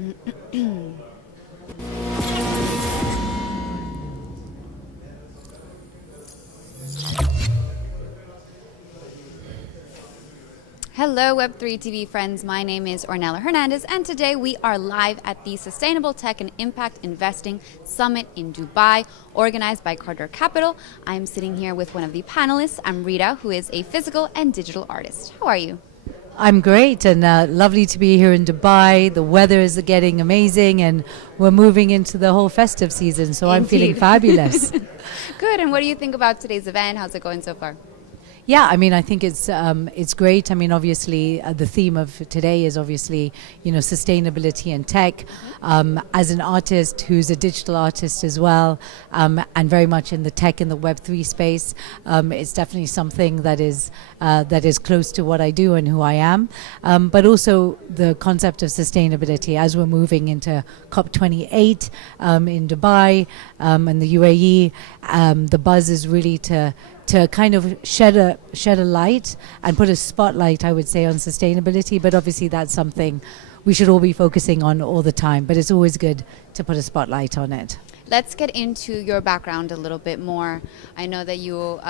Hello Web3 TV friends, my name is Ornella Hernandez and today we are live at the Sustainable Tech and Impact Investing Summit in Dubai, organized by Carter Capital. I'm sitting here with one of the panelists, Amrita, who is a physical and digital artist. How are you? I'm great and lovely to be here in Dubai. The weather is getting amazing and we're moving into the whole festive season, so Indeed. I'm feeling fabulous. Good, and what do you think about today's event? How's it going so far? Yeah, I mean, I think it's great. I mean, obviously, the theme of today is obviously, sustainability and tech. As an artist who's a digital artist as well, and very much in the tech and the Web3 space, it's definitely something that is close to what I do and who I am. But also the concept of sustainability as we're moving into COP28 in Dubai and the UAE. The buzz is really to kind of shed a light and put a spotlight, I would say, on sustainability. But obviously that's something we should all be focusing on all the time. But it's always good to put a spotlight on it. Let's get into your background a little bit more. I know that you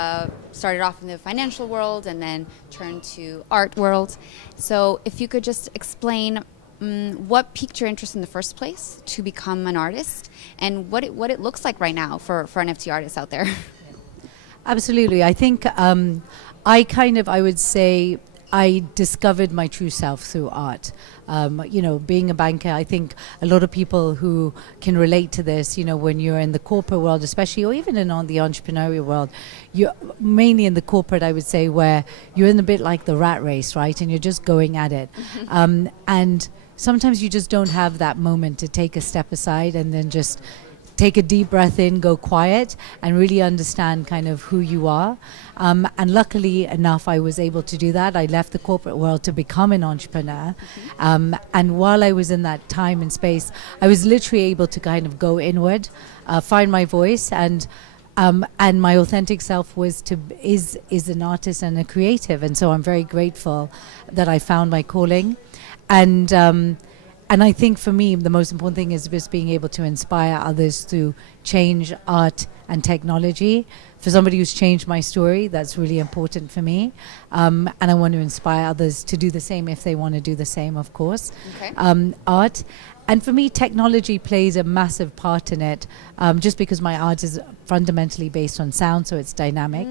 started off in the financial world and then turned to art world. So if you could just explain what piqued your interest in the first place to become an artist and what it looks like right now for NFT artists out there. Absolutely. I think I would say I discovered my true self through art. Being a banker, I think a lot of people who can relate to this, when you're in the corporate world, especially, or even in the entrepreneurial world, you're mainly in the corporate, I would say, where you're in a bit like the rat race, right? And you're just going at it. And sometimes you just don't have that moment to take a step aside and then just take a deep breath in, go quiet, and really understand kind of who you are. And luckily enough, I was able to do that. I left the corporate world to become an entrepreneur. And while I was in that time and space, I was literally able to kind of go inward, find my voice, and my authentic self is an artist and a creative. And so I'm very grateful that I found my calling. And I think for me, the most important thing is just being able to inspire others through change, art, and technology. For somebody who's changed my story, that's really important for me. And I want to inspire others to do the same if they want to do the same, of course. Okay. Art. And for me, technology plays a massive part in it, just because my art is fundamentally based on sound, so it's dynamic.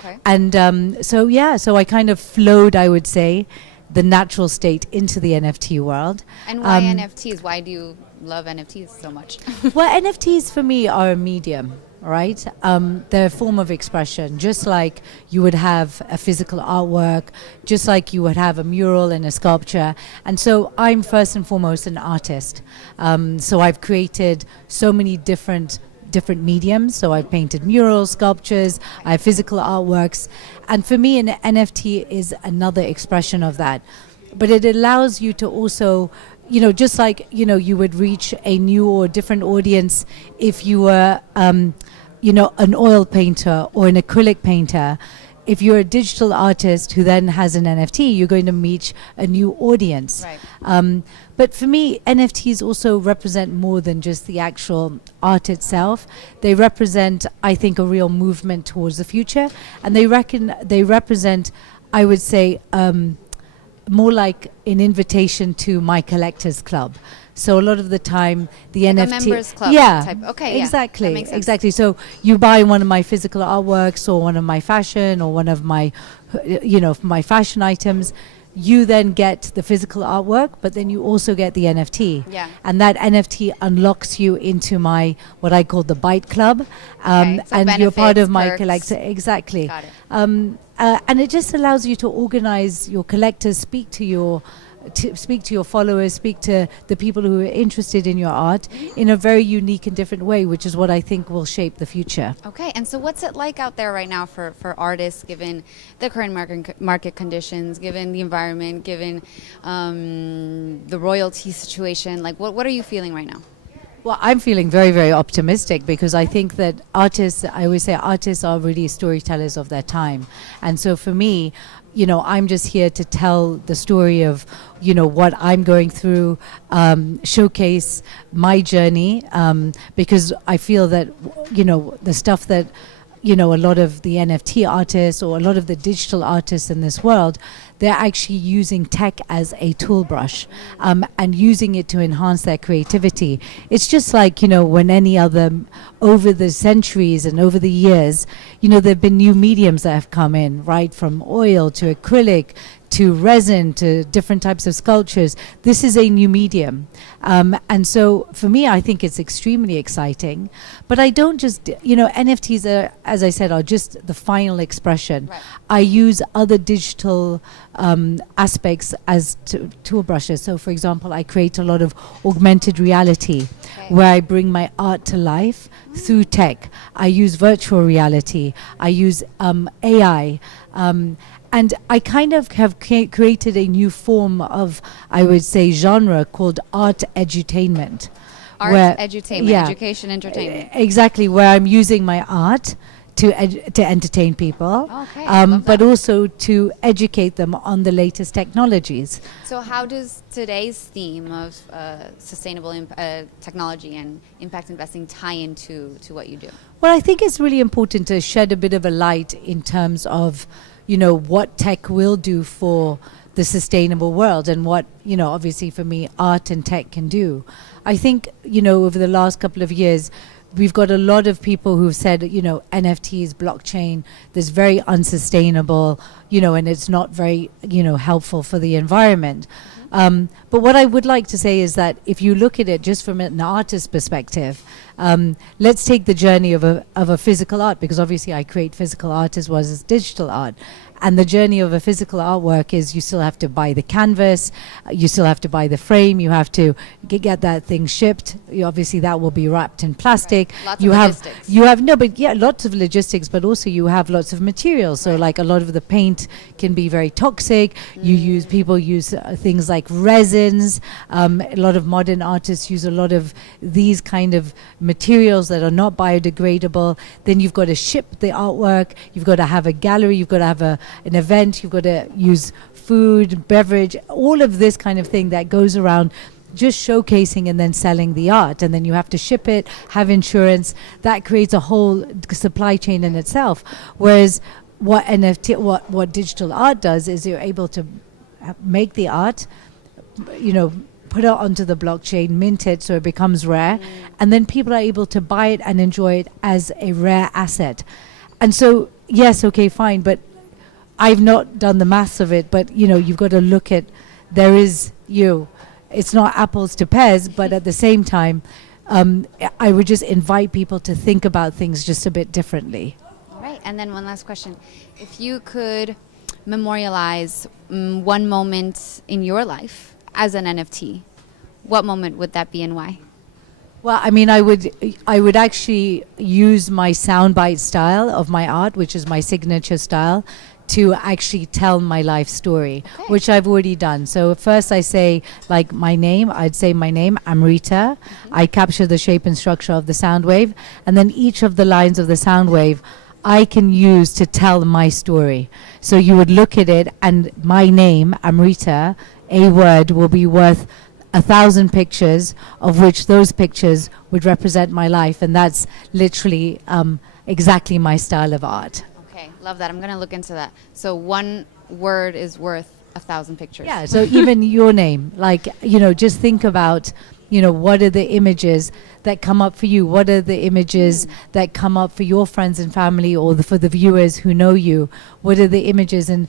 Okay. And so I kind of flowed, I would say, the natural state into the NFT world. And why NFTs? Why do you love NFTs so much? Well, NFTs for me are a medium, right? They're a form of expression, just like you would have a physical artwork, just like you would have a mural and a sculpture. And so I'm first and foremost an artist. So I've created so many different mediums. So I've painted murals, sculptures, I have physical artworks. And for me, an NFT is another expression of that. But it allows you to also, just like, you would reach a new or different audience if you were, an oil painter or an acrylic painter. If you're a digital artist who then has an NFT, you're going to meet a new audience. Right. But for me, NFTs also represent more than just the actual art itself. They represent, I think, a real movement towards the future. And they represent, I would say, more like an invitation to my collectors club. So a lot of the time, the like NFT, a members club type. Okay, exactly, that makes sense. exactly. So you buy one of my physical artworks, or one of my fashion, or one of my, my fashion items. You then get the physical artwork, but then you also get the NFT. Yeah. And that NFT unlocks you into my, what I call the Byte Club. Okay, so and you're part of my perks. collector. Exactly. Got it. And it just allows you to organize your collectors, speak to your followers, speak to the people who are interested in your art in a very unique and different way, which is what I think will shape the future. Okay, and so what's it like out there right now for artists, given the current market conditions, given the environment, given the royalty situation? Like, what are you feeling right now? Well, I'm feeling very, very optimistic because I think that artists, I always say artists are really storytellers of their time. And so for me, I'm just here to tell the story of, what I'm going through, showcase my journey, because I feel that, the stuff that, a lot of the NFT artists or a lot of the digital artists in this world, they're actually using tech as a tool brush, and using it to enhance their creativity. It's just like, when any other, over the centuries and over the years, there have been new mediums that have come in, right? From oil to acrylic to resin to different types of sculptures. This is a new medium. And so for me, I think it's extremely exciting. But I don't just, NFTs are, as I said, are just the final expression. Right. I use other digital aspects as tool brushes. So for example, I create a lot of augmented reality, where I bring my art to life through tech. I use virtual reality. I use AI. And I kind of have created a new form of, I would say, genre called art edutainment. Art edutainment, education, entertainment. Exactly, where I'm using my art to entertain people, but also to educate them on the latest technologies. So how does today's theme of sustainable technology and impact investing tie into what you do? Well, I think it's really important to shed a bit of a light in terms of, what tech will do for the sustainable world and what, obviously for me, art and tech can do. I think, over the last couple of years, we've got a lot of people who've said, NFTs, blockchain, this very unsustainable, and it's not very, helpful for the environment. But what I would like to say is that if you look at it just from an artist's perspective, let's take the journey of a physical art, because obviously I create physical art as well as digital art. And the journey of a physical artwork is you still have to buy the canvas, you still have to buy the frame, you have to get that thing shipped. Obviously that will be wrapped in plastic. Right. Lots of logistics. Lots of logistics, but also you have lots of materials. So like a lot of the paint can be very toxic. People use things like resins. A lot of modern artists use a lot of these kind of materials that are not biodegradable. Then you've got to ship the artwork, you've got to have a gallery, you've got to have an event, you've got to use food, beverage, all of this kind of thing that goes around just showcasing and then selling the art. And then you have to ship it, have insurance. That creates a whole supply chain in itself. Whereas what what digital art does is you're able to make the art, put it onto the blockchain, mint it so it becomes rare, and then people are able to buy it and enjoy it as a rare asset. And so, yes, okay, fine, but I've not done the maths of it, but you've got to look at, it's not apples to pears, but at the same time, I would just invite people to think about things just a bit differently. All right, and then one last question. If you could memorialize one moment in your life as an NFT, what moment would that be and why? Well, I mean, I would actually use my soundbite style of my art, which is my signature style, to actually tell my life story, which I've already done. So first I say my name, I'd say my name, Amrita. I capture the shape and structure of the sound wave, and then each of the lines of the sound wave I can use to tell my story. So you would look at it and my name, Amrita, a word will be worth 1,000 pictures, of which those pictures would represent my life, and that's literally exactly my style of art. Okay, love that. I'm going to look into that. So one word is worth 1,000 pictures. Yeah, so even your name, just think about, what are the images that come up for you? What are the images that come up for your friends and family, or for the viewers who know you? What are the images, and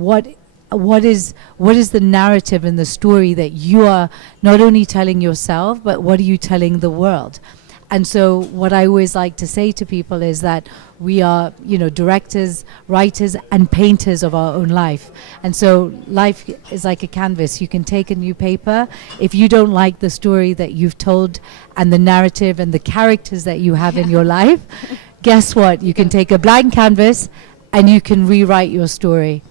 what is the narrative and the story that you are not only telling yourself, but what are you telling the world? And so what I always like to say to people is that we are, directors, writers, and painters of our own life. And so life is like a canvas. You can take a new paper. If you don't like the story that you've told and the narrative and the characters that you have in your life, guess what? You can take a blank canvas and you can rewrite your story.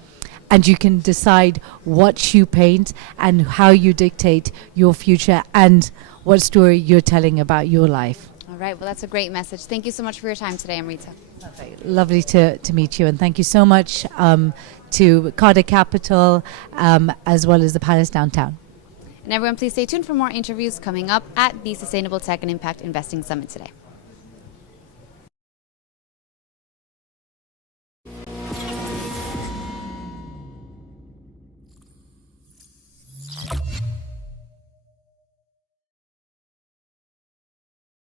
And you can decide what you paint and how you dictate your future and what story you're telling about your life. All right. Well, that's a great message. Thank you so much for your time today, Amrita. Lovely to meet you, and thank you so much to Carter Capital as well as the Palace Downtown. And everyone, please stay tuned for more interviews coming up at the Sustainable Tech and Impact Investing Summit today.